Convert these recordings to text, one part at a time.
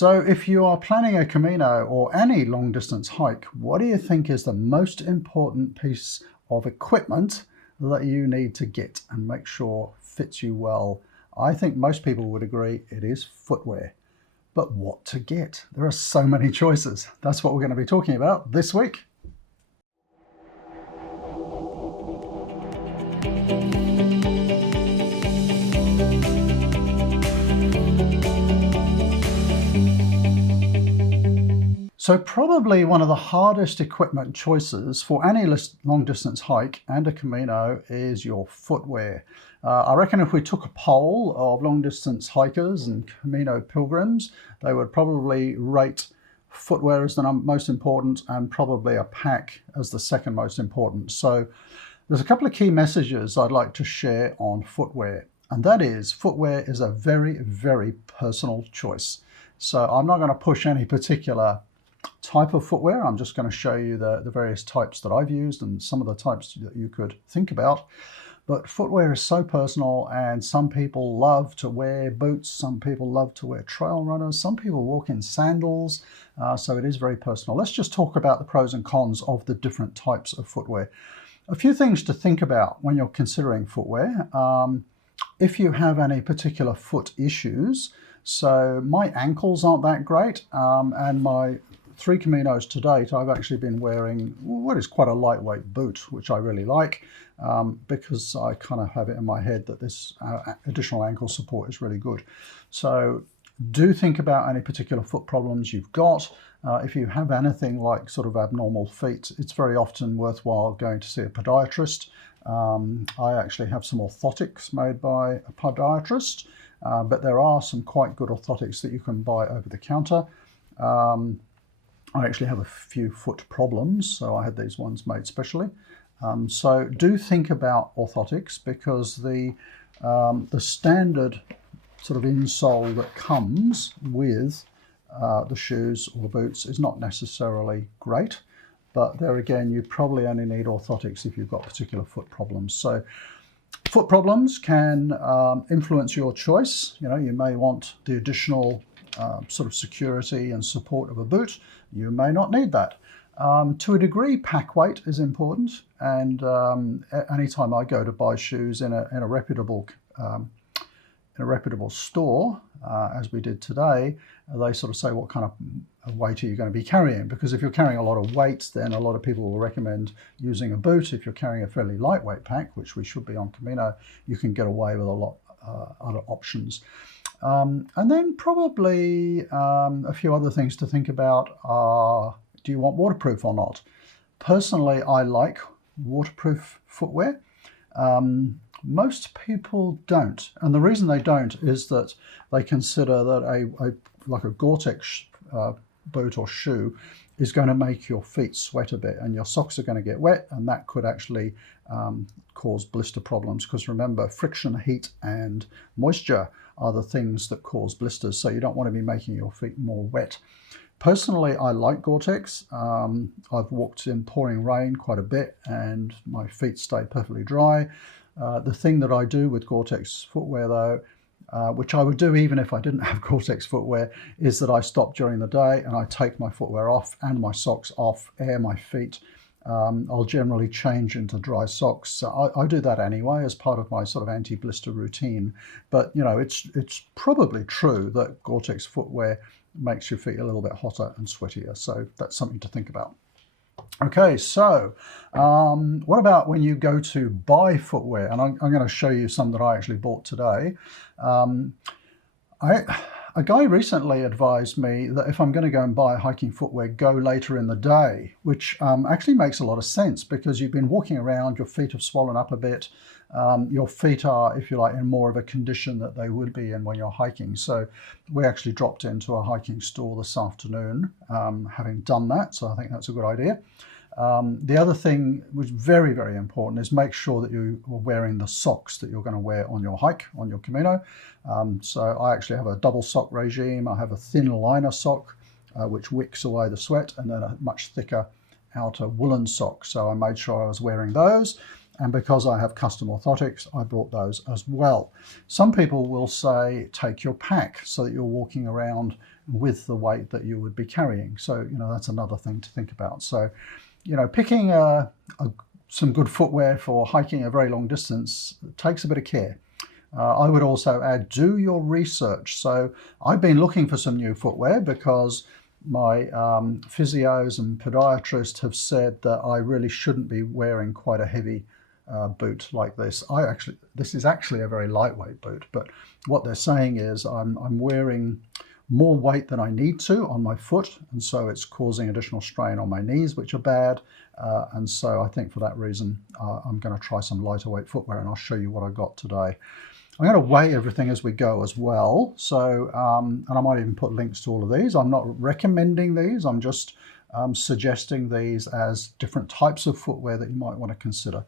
So if you are planning a Camino or any long distance hike, what do you think is the most important piece of equipment that you need to get and make sure fits you well? I think most people would agree it is footwear. But what to get? There are so many choices. That's what we're going to be talking about this week. So probably one of the hardest equipment choices for any long distance hike and a Camino is your footwear. I reckon if we took a poll of long distance hikers and Camino pilgrims, they would probably rate footwear as the most important and probably a pack as the second most important. So there's a couple of key messages I'd like to share on footwear. And that is, footwear is a very, very personal choice. So I'm not going to push any particular type of footwear. I'm just going to show you the various types that I've used and some of the types that you could think about. But footwear is so personal, and some people love to wear boots, some people love to wear trail runners, some people walk in sandals, so it is very personal. Let's just talk about the pros and cons of the different types of footwear. A few things to think about when you're considering footwear. If you have any particular foot issues, so my ankles aren't that great, and my 3 Caminos to date, I've actually been wearing what is quite a lightweight boot, which I really like, because I kind of have it in my head that this additional ankle support is really good. So do think about any particular foot problems you've got. If you have anything like sort of abnormal feet, it's very often worthwhile going to see a podiatrist. I actually have some orthotics made by a podiatrist, but there are some quite good orthotics that you can buy over the counter. I actually have a few foot problems, so I had these ones made specially. So do think about orthotics, because the standard sort of insole that comes with the shoes or the boots is not necessarily great. But there again, you probably only need orthotics if you've got particular foot problems. So foot problems can influence your choice. You know, you may want the additional sort of security and support of a boot. You may not need that. To a degree, pack weight is important, and anytime I go to buy shoes in a reputable store, as we did today, they sort of say, what kind of weight are you going to be carrying? Because if you're carrying a lot of weight, then a lot of people will recommend using a boot. If you're carrying a fairly lightweight pack, which we should be on Camino, you can get away with a lot other options. And then probably a few other things to think about are, do you want waterproof or not? Personally, I like waterproof footwear. Most people don't, and the reason they don't is that they consider that like a Gore-Tex boot or shoe is going to make your feet sweat a bit, and your socks are going to get wet, and that could actually cause blister problems, because remember, friction, heat and moisture are the things that cause blisters, so you don't want to be making your feet more wet. Personally, I like Gore-Tex. I've walked in pouring rain quite a bit and my feet stay perfectly dry. The thing that I do with Gore-Tex footwear though, which I would do even if I didn't have Gore-Tex footwear, is that I stop during the day and I take my footwear off and my socks off, air my feet. I'll generally change into dry socks. So I do that anyway as part of my sort of anti-blister routine. But you know, it's probably true that Gore-Tex footwear makes your feet a little bit hotter and sweatier. So that's something to think about. Okay, so what about when you go to buy footwear? And I'm going to show you some that I actually bought today. A guy recently advised me that if I'm going to go and buy hiking footwear, go later in the day, which actually makes a lot of sense, because you've been walking around, your feet have swollen up a bit. Your feet are, if you like, in more of a condition that they would be in when you're hiking. So we actually dropped into a hiking store this afternoon, having done that. So I think that's a good idea. The other thing which is very, very important is make sure that you are wearing the socks that you're going to wear on your hike, on your Camino. So I actually have a double sock regime. I have a thin liner sock, which wicks away the sweat, and then a much thicker outer woolen sock. So I made sure I was wearing those. And because I have custom orthotics, I brought those as well. Some people will say, take your pack so that you're walking around with the weight that you would be carrying. So, that's another thing to think about. So, picking some good footwear for hiking a very long distance takes a bit of care. I would also add, do your research. So I've been looking for some new footwear because my physios and podiatrists have said that I really shouldn't be wearing quite a heavy boot like this. This is actually a very lightweight boot, but what they're saying is I'm wearing more weight than I need to on my foot, and so it's causing additional strain on my knees, which are bad. And so I think for that reason, I'm going to try some lighter weight footwear, and I'll show you what I got today. I'm going to weigh everything as we go as well. So, and I might even put links to all of these. I'm not recommending these. I'm just suggesting these as different types of footwear that you might want to consider.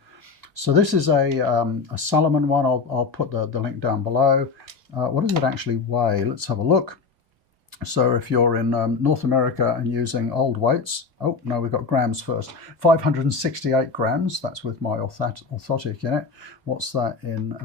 So this is a Salomon one. I'll put the link down below. What does it actually weigh? Let's have a look. So if you're in North America and using old weights, oh no, we've got grams first. 568 grams, that's with my orthotic in it. What's that in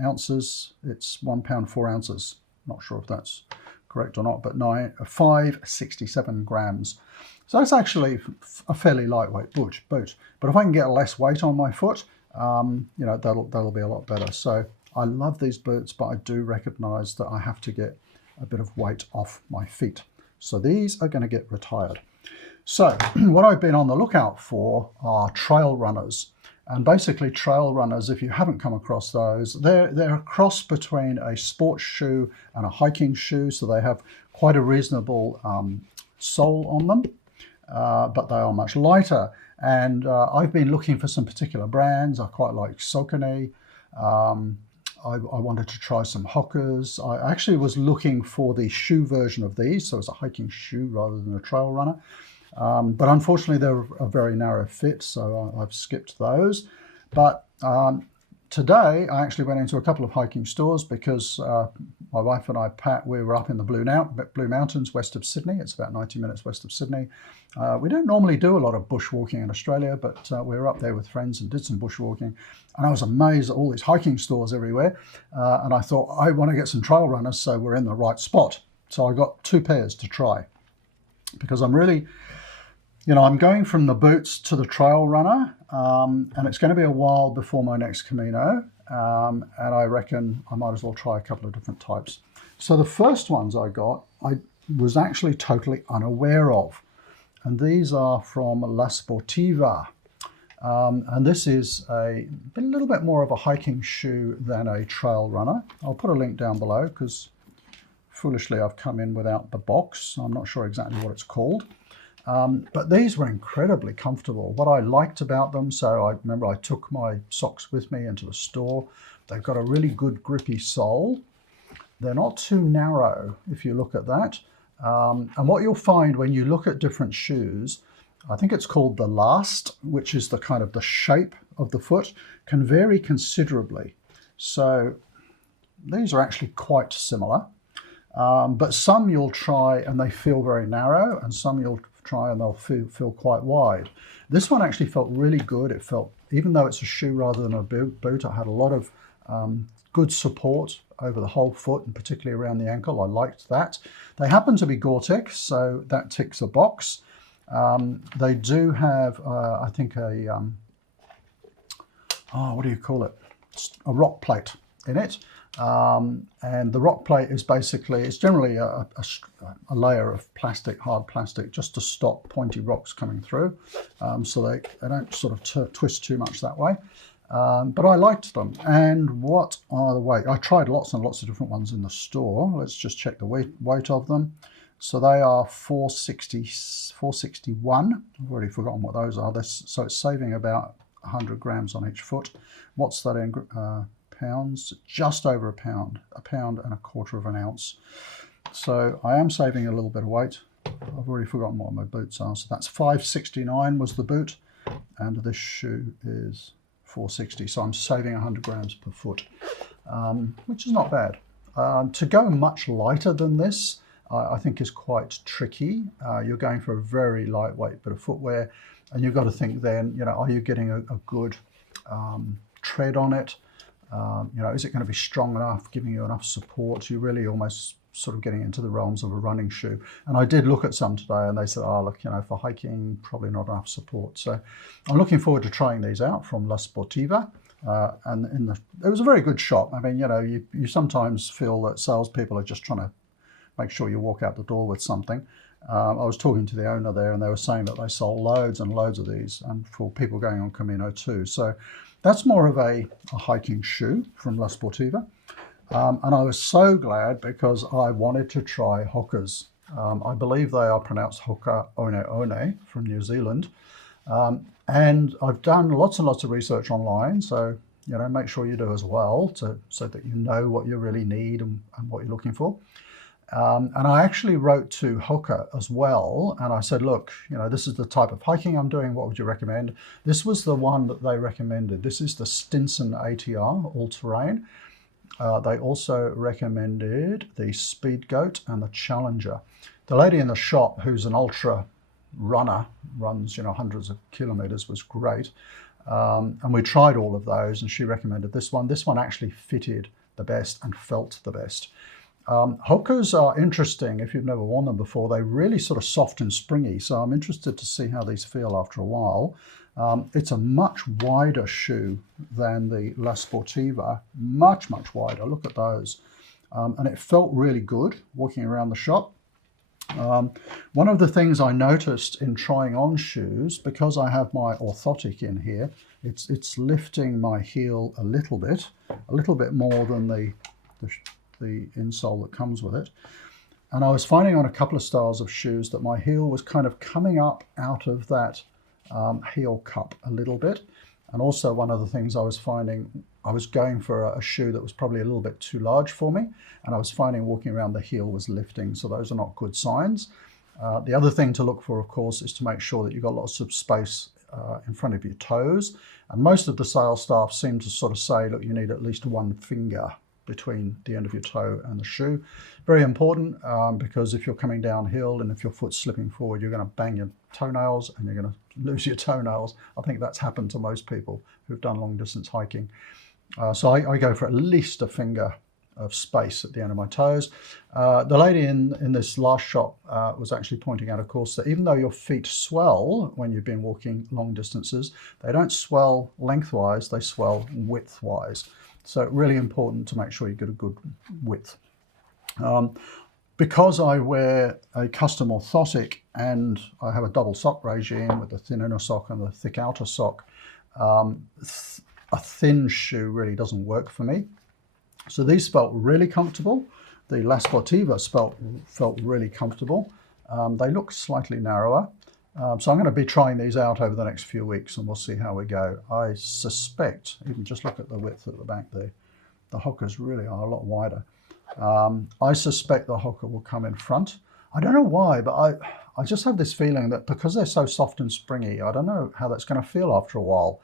ounces? It's 1 pound 4 ounces. Not sure if that's correct or not, but 567 grams. So that's actually a fairly lightweight boot. But if I can get less weight on my foot, that'll be a lot better. So I love these boots, but I do recognize that I have to get a bit of weight off my feet. So these are going to get retired. So what I've been on the lookout for are trail runners. And basically trail runners, if you haven't come across those, they're a cross between a sports shoe and a hiking shoe. So they have quite a reasonable sole on them, but they are much lighter. And I've been looking for some particular brands. I quite like Saucony. I wanted to try some Hokas. I actually was looking for the shoe version of these, so it's a hiking shoe rather than a trail runner. But unfortunately, they're a very narrow fit, so I've skipped those. But today, I actually went into a couple of hiking stores because my wife and I, Pat, we were up in the Blue Mountains west of Sydney. It's about 90 minutes west of Sydney. We don't normally do a lot of bushwalking in Australia, but we were up there with friends and did some bushwalking. And I was amazed at all these hiking stores everywhere. And I thought, I want to get some trail runners, so we're in the right spot. So I got 2 pairs to try because I'm really, I'm going from the boots to the trail runner, and it's going to be a while before my next Camino. And I reckon I might as well try a couple of different types. So the first ones I got, I was actually totally unaware of. And these are from LaSportiva. And this is a little bit more of a hiking shoe than a trail runner. I'll put a link down below because foolishly I've come in without the box. I'm not sure exactly what it's called. But these were incredibly comfortable. What I liked about them, so I remember I took my socks with me into the store. They've got a really good grippy sole. They're not too narrow if you look at that. And what you'll find when you look at different shoes, I think it's called the last, which is the kind of the shape of the foot, can vary considerably. So these are actually quite similar. But some you'll try and they feel very narrow, and some you'll try and they'll feel quite wide. This one actually felt really good. It felt, even though it's a shoe rather than a boot, I had a lot of good support over the whole foot and particularly around the ankle. I liked that. They happen to be Gore-Tex, so that ticks a box. They do have, I think, what do you call it? A rock plate in it. And the rock plate is basically, it's generally a layer of plastic, hard plastic, just to stop pointy rocks coming through. So they don't sort of twist too much that way. But I liked them. And what are the weight? I tried lots and lots of different ones in the store. Let's just check the weight of them. So they are 461. I've already forgotten what those are. So it's saving about 100 grams on each foot. What's that in pounds? Just over a pound and a quarter of an ounce. So I am saving a little bit of weight. I've already forgotten what my boots are. So that's 569 was the boot, and this shoe is 460. So I'm saving 100 grams per foot, which is not bad. To go much lighter than this, I think is quite tricky. You're going for a very lightweight bit of footwear, and you've got to think then, are you getting a good tread on it? You know, is it going to be strong enough, giving you enough support? You're really almost sort of getting into the realms of a running shoe. And I did look at some today and they said, oh, look, you know, for hiking, probably not enough support. So I'm looking forward to trying these out from LaSportiva. And it was a very good shop. I mean, you know, you sometimes feel that salespeople are just trying to make sure you walk out the door with something. I was talking to the owner there and they were saying that they sold loads and loads of these and for people going on Camino too. So that's more of a hiking shoe from LaSportiva. And I was so glad because I wanted to try Hokas. I believe they are pronounced Hoka One from New Zealand. And I've done lots and lots of research online, so you know, make sure you do as well so that you know what you really need and what you're looking for. And I actually wrote to Hoka as well, and I said, look, you know, this is the type of hiking I'm doing, what would you recommend? This was the one that they recommended. This is the Stinson ATR all-terrain. They also recommended the Speed Goat and the Challenger. The lady in the shop, who's an ultra runner, runs, you know, hundreds of kilometers, was great. And we tried all of those and she recommended this one. This one actually fitted the best and felt the best. Hokas are interesting if you've never worn them before. They're really sort of soft and springy, so I'm interested to see how these feel after a while. It's a much wider shoe than the LaSportiva, much, much wider. Look at those. And it felt really good walking around the shop. One of the things I noticed in trying on shoes, because I have my orthotic in here, it's lifting my heel a little bit more than the insole that comes with it. And I was finding on a couple of styles of shoes that my heel was kind of coming up out of that heel cup a little bit. And also one of the things I was finding, I was going for a shoe that was probably a little bit too large for me, and I was finding walking around the heel was lifting, so those are not good signs. The other thing to look for, of course, is to make sure that you've got lots of space in front of your toes. And most of the sales staff seem to sort of say, look, you need at least one finger between the end of your toe and the shoe. Very important because if you're coming downhill and if your foot's slipping forward, you're going to bang your toenails and you're going to lose your toenails. I think that's happened to most people who've done long distance hiking. So I go for at least a finger of space at the end of my toes. The lady in this last shop was actually pointing out, of course, that even though your feet swell when you've been walking long distances, they don't swell lengthwise, they swell widthwise. So really important to make sure you get a good width. Because I wear a custom orthotic and I have a double sock regime with the thin inner sock and the thick outer sock, a thin shoe really doesn't work for me. So these felt really comfortable. The LaSportiva felt really comfortable. They look slightly narrower. So I'm going to be trying these out over the next few weeks and we'll see how we go. I suspect, even just look at the width at the back there, the Hokas really are a lot wider. I suspect the Hoka will come in front. I don't know why, but I just have this feeling that because they're so soft and springy, I don't know how that's going to feel after a while.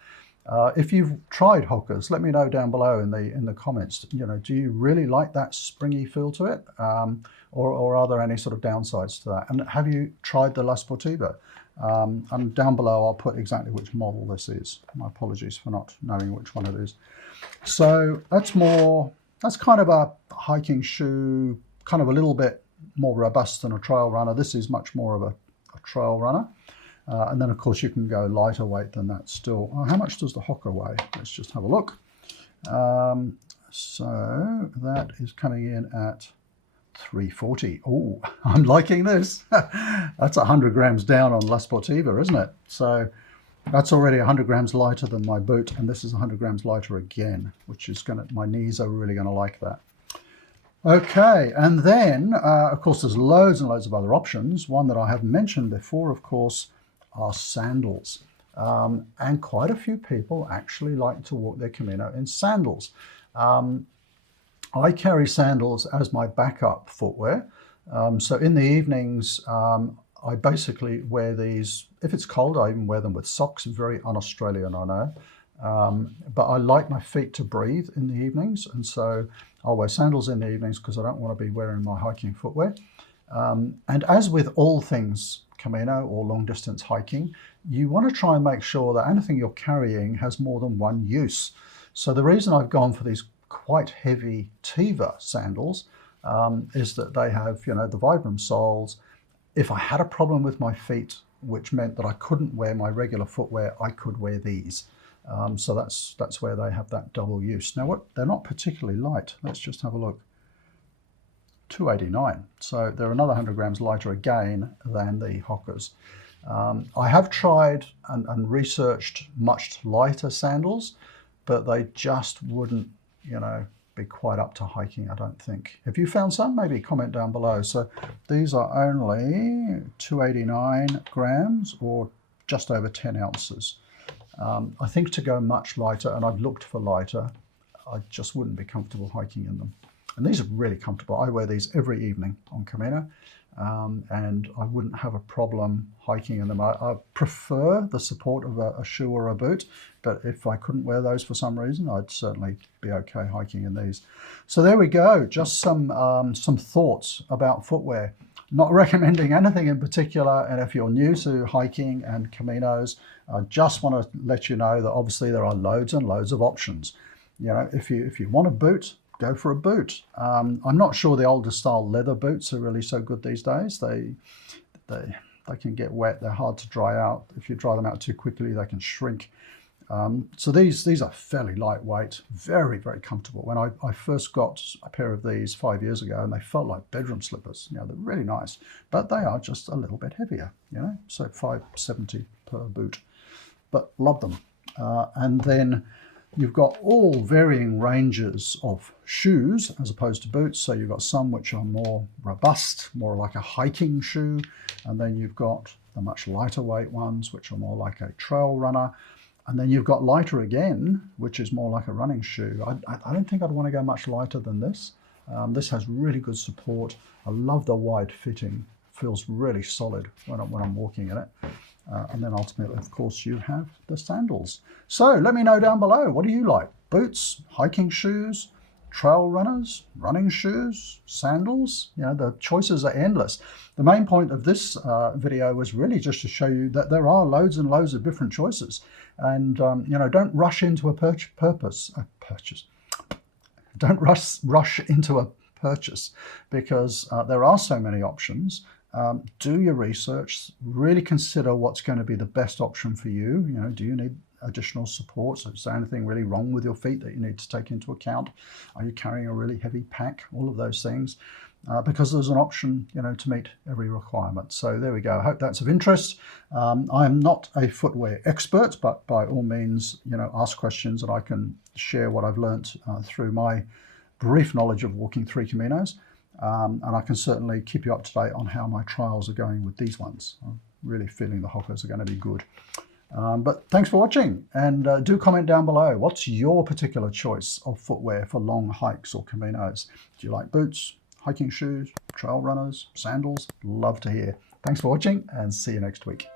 If you've tried Hokas, let me know down below in the comments. You know, do you really like that springy feel to it, or are there any sort of downsides to that? And have you tried the LaSportiva? And down below I'll put exactly which model this is. My apologies for not knowing which one it is. So that's kind of a hiking shoe, kind of a little bit more robust than a trail runner. This is much more of a trail runner. And then of course you can go lighter weight than that still. How much does the Hoka weigh? Let's just have a look. So that is coming in at 340. Oh, I'm liking this. That's 100 grams down on LaSportiva, isn't it? So that's already 100 grams lighter than my boot, and this is 100 grams lighter again, which is my knees are really gonna like that. Okay, and then of course there's loads and loads of other options. One that I have mentioned before, of course, are sandals. And quite a few people actually like to walk their Camino in sandals. I carry sandals as my backup footwear. So in the evenings, I basically wear these. If it's cold, I even wear them with socks. Very un-Australian, I know. But I like my feet to breathe in the evenings. And so I'll wear sandals in the evenings because I don't want to be wearing my hiking footwear. And as with all things Camino or long distance hiking, you want to try and make sure that anything you're carrying has more than one use. So the reason I've gone for these quite heavy Teva sandals is that they have, the Vibram soles. If I had a problem with my feet, which meant that I couldn't wear my regular footwear, I could wear these. So that's where they have that double use. Now, they're not particularly light. Let's just have a look. 289. So they're another 100 grams lighter again than the Hokas. I have tried and researched much lighter sandals, but they just wouldn't, be quite up to hiking, I don't think. Have you found some? Maybe comment down below. So these are only 289 grams or just over 10 ounces. I think to go much lighter, and I've looked for lighter, I just wouldn't be comfortable hiking in them. And these are really comfortable. I wear these every evening on Camino, and I wouldn't have a problem hiking in them. I prefer the support of a shoe or a boot, but if I couldn't wear those for some reason, I'd certainly be okay hiking in these. So there we go, just some thoughts about footwear. Not recommending anything in particular, and if you're new to hiking and Caminos, I just want to let you know that obviously there are loads and loads of options. If you want a boot, go for a boot. I'm not sure the older style leather boots are really so good these days. They can get wet. They're hard to dry out. If you dry them out too quickly, they can shrink. So these are fairly lightweight, very, very comfortable. When I first got a pair of these 5 years ago, and they felt like bedroom slippers. They're really nice, but they are just a little bit heavier. So $5.70 per boot, but love them. And then you've got all varying ranges of shoes as opposed to boots. So you've got some which are more robust, more like a hiking shoe. And then you've got the much lighter weight ones, which are more like a trail runner. And then you've got lighter again, which is more like a running shoe. I don't think I'd want to go much lighter than this. This has really good support. I love the wide fitting. Feels really solid when I'm walking in it. And then ultimately, of course, you have the sandals. So let me know down below, what do you like? Boots, hiking shoes, trail runners, running shoes, sandals? The choices are endless. The main point of this video was really just to show you that there are loads and loads of different choices. And, don't rush into a purchase. Don't rush into a purchase because there are so many options. Do your research, really consider what's going to be the best option for you. Do you need additional support? So is there anything really wrong with your feet that you need to take into account? Are you carrying a really heavy pack? All of those things, because there's an option, to meet every requirement. So there we go. I hope that's of interest. I'm not a footwear expert, but by all means, ask questions and I can share what I've learned through my brief knowledge of walking 3 Caminos. And I can certainly keep you up to date on how my trials are going with these ones. I'm really feeling the Hokas are going to be good. But thanks for watching, and do comment down below. What's your particular choice of footwear for long hikes or Caminos? Do you like boots, hiking shoes, trail runners, sandals? Love to hear. Thanks for watching, and see you next week.